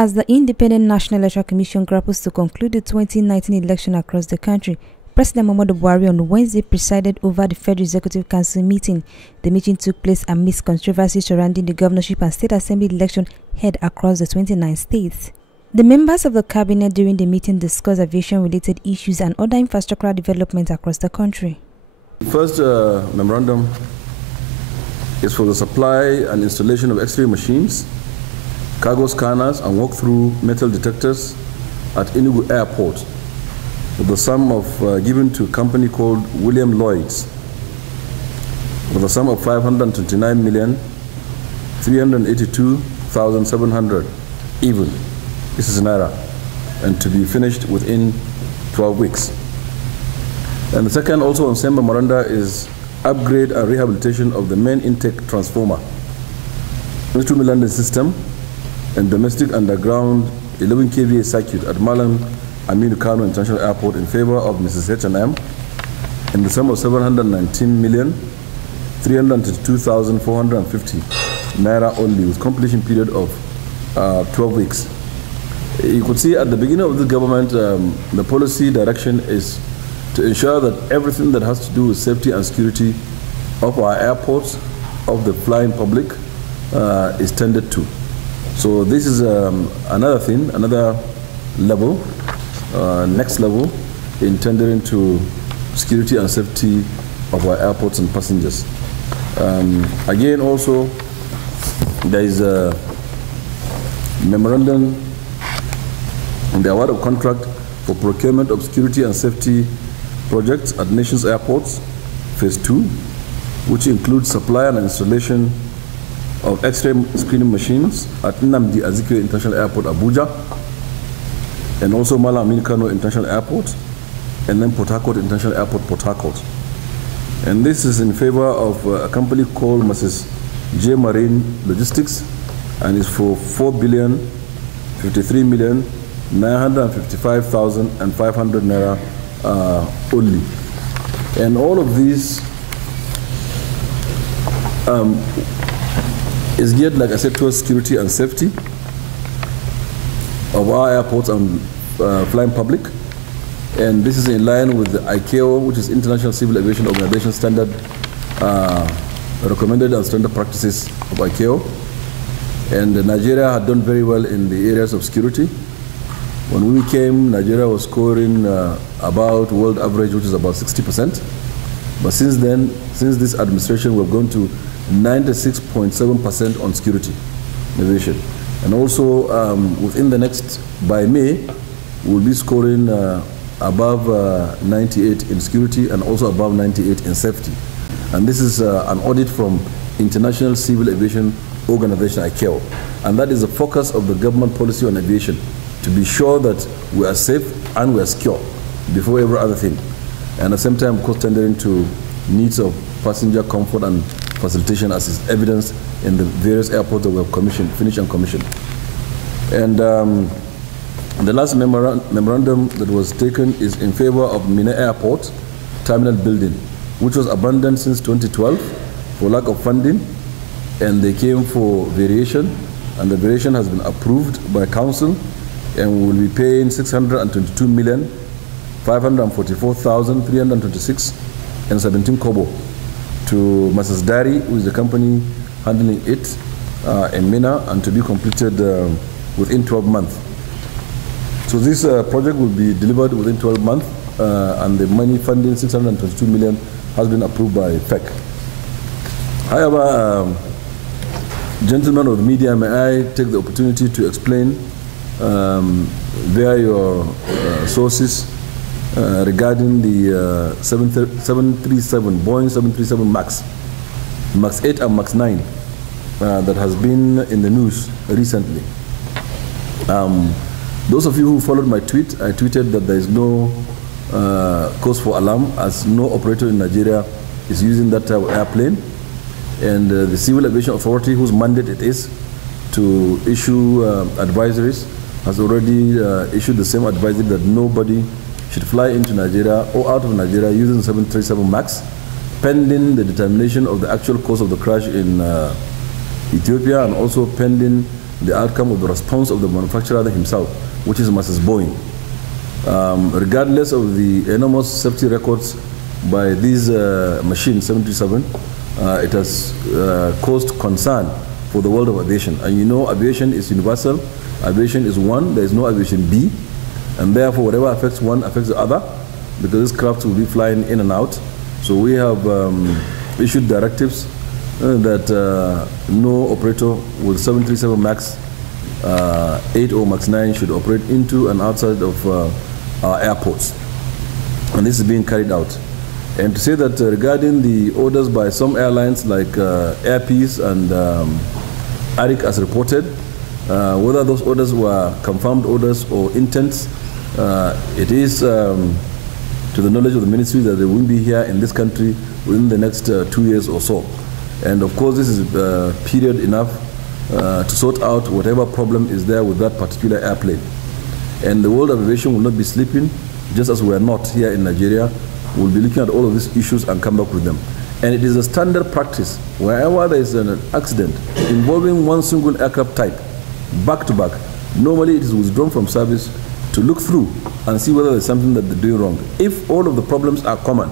As the Independent National Electoral Commission grapples to conclude the 2019 election across the country, President Muhammadu Buhari on Wednesday presided over the Federal Executive Council meeting. The meeting took place amidst controversy surrounding the governorship and state assembly election held across the 29 states. The members of the cabinet during the meeting discussed aviation-related issues and other infrastructural developments across the country. The first memorandum is for the supply and installation of X-ray machines, cargo scanners and walk-through metal detectors at Enugu Airport, with the sum of given to a company called William Lloyd's, with a sum of 529,382,700 even. This is naira, and to be finished within 12 weeks. And the second, also on same memoranda, is upgrade and rehabilitation of the main intake transformer, 2 million system, and domestic underground 11 kVA circuit at Malam Aminu Kano International Airport in favor of Mrs. H&M in the sum of 719,332,450 naira only, with completion period of 12 weeks. You could see at the beginning of the government, the policy direction is to ensure that everything that has to do with safety and security of our airports, of the flying public, is tended to. So this is another thing, another level, next level in tendering to security and safety of our airports and passengers. Again, also, there is a memorandum on the award of contract for procurement of security and safety projects at nation's airports, phase 2, which includes supply and installation of X-ray screening machines at Nnamdi Azikiwe International Airport, Abuja, and also Malam Aminu Kano International Airport, and then Port Harcourt International Airport, Port Harcourt. And this is in favor of a company called Mrs. J Marine Logistics, and is for 4,053,955,500 naira only. And all of these is geared, like I said, towards security and safety of our airports and flying public. And this is in line with the ICAO, which is International Civil Aviation Organization standard, recommended and standard practices of ICAO. And Nigeria had done very well in the areas of security. When we came, Nigeria was scoring about world average, which is about 60%. But since then, since this administration, we've gone to 96.7% on security aviation. And also, within the next, by May, we'll be scoring above 98 in security and also above 98 in safety. And this is an audit from International Civil Aviation Organization, ICAO. And that is the focus of the government policy on aviation, to be sure that we are safe and we are secure before every other thing. And at the same time, of course, tendering to needs of passenger comfort and facilitation, as is evidenced in the various airports that we have commissioned, finished and commissioned. And the last memorandum that was taken is in favor of Minna Airport terminal building, which was abandoned since 2012 for lack of funding, and they came for variation, and the variation has been approved by council, and we will be paying 622,544,326 and 17 kobo to Mrs. Dari, who is the company handling it in Minna, and to be completed within 12 months. So this project will be delivered within 12 months, and the money funding, 622 million, has been approved by FEC. However, gentlemen of the media, may I take the opportunity to explain via your sources regarding the 737, Boeing 737 MAX 8 and MAX 9 that has been in the news recently. Those of you who followed my tweet, I tweeted that there is no cause for alarm, as no operator in Nigeria is using that type of airplane. And the Civil Aviation Authority, whose mandate it is to issue advisories, has already issued the same advisory that nobody should fly into Nigeria or out of Nigeria using 737 MAX, pending the determination of the actual cause of the crash in Ethiopia, and also pending the outcome of the response of the manufacturer himself, which is Mrs. Boeing. Regardless of the enormous safety records by these machines, 737, it has caused concern for the world of aviation. And you know, aviation is universal. Aviation is one. There is no aviation B. And therefore, whatever affects one affects the other, because this craft will be flying in and out. So we have issued directives that no operator with 737 MAX 8 or MAX 9 should operate into and outside of our airports. And this is being carried out. And to say that regarding the orders by some airlines like Air Peace and ARIC as reported, whether those orders were confirmed orders or intents, it is to the knowledge of the ministry that they will be here in this country within the next 2 years or so. And of course, this is period enough to sort out whatever problem is there with that particular airplane. And the world of aviation will not be sleeping, just as we are not here in Nigeria. We'll be looking at all of these issues and come back with them. And it is a standard practice, wherever there is an accident involving one single aircraft type, back to back, normally it is withdrawn from service to look through and see whether there's something that they're doing wrong. If all of the problems are common,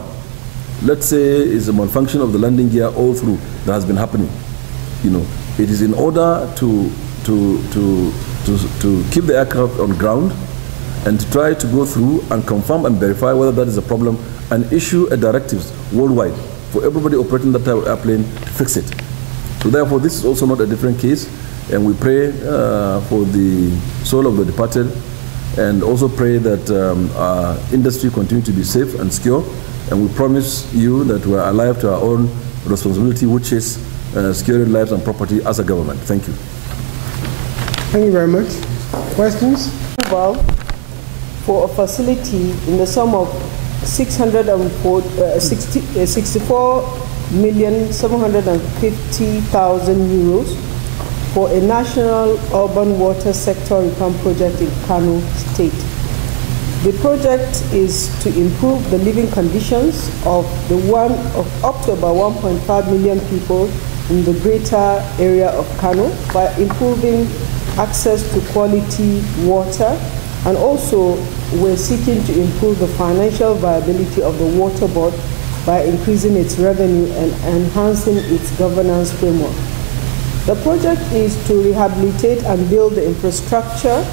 let's say it's a malfunction of the landing gear all through that has been happening, you know, it is in order to keep the aircraft on ground and to try to go through and confirm and verify whether that is a problem and issue a directives worldwide for everybody operating that type of airplane to fix it. So therefore, this is also not a different case, and we pray for the soul of the departed, and also pray that our industry continue to be safe and secure, and we promise you that we are alive to our own responsibility, which is securing lives and property as a government. Thank you. Thank you very much. Questions? Well, for a facility in the sum of 64,750,000 euros for a national urban water sector reform project in Kano State. The project is to improve the living conditions of up to about 1.5 million people in the greater area of Kano by improving access to quality water, and also we're seeking to improve the financial viability of the water board by increasing its revenue and enhancing its governance framework. The project is to rehabilitate and build the infrastructure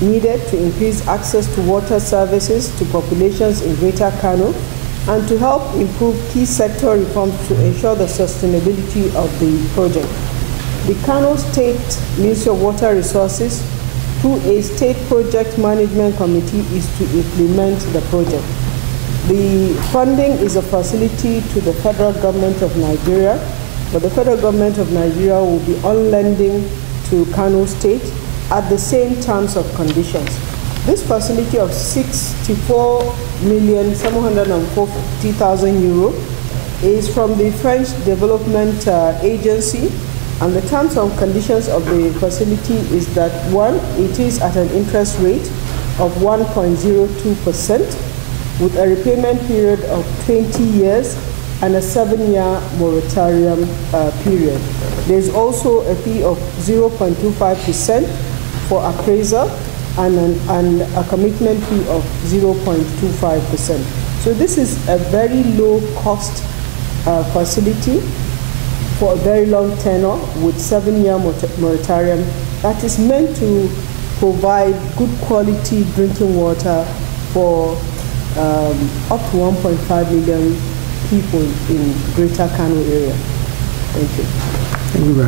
needed to increase access to water services to populations in Greater Kano, and to help improve key sector reforms to ensure the sustainability of the project. The Kano State Ministry of Water Resources, through a state project management committee, is to implement the project. The funding is a facility to the federal government of Nigeria, but the federal government of Nigeria will be on lending to Kano State at the same terms of conditions. This facility of 64,740,000 euro is from the French Development Agency, and the terms and conditions of the facility is that, one, it is at an interest rate of 1.02% with a repayment period of 20 years and a 7-year moratorium period. There's also a fee of 0.25% for appraisal and a commitment fee of 0.25%. So this is a very low cost facility for a very long tenure with 7-year moratorium that is meant to provide good quality drinking water for up to 1.5 million people in Greater Kano area. Thank you. Thank you very much.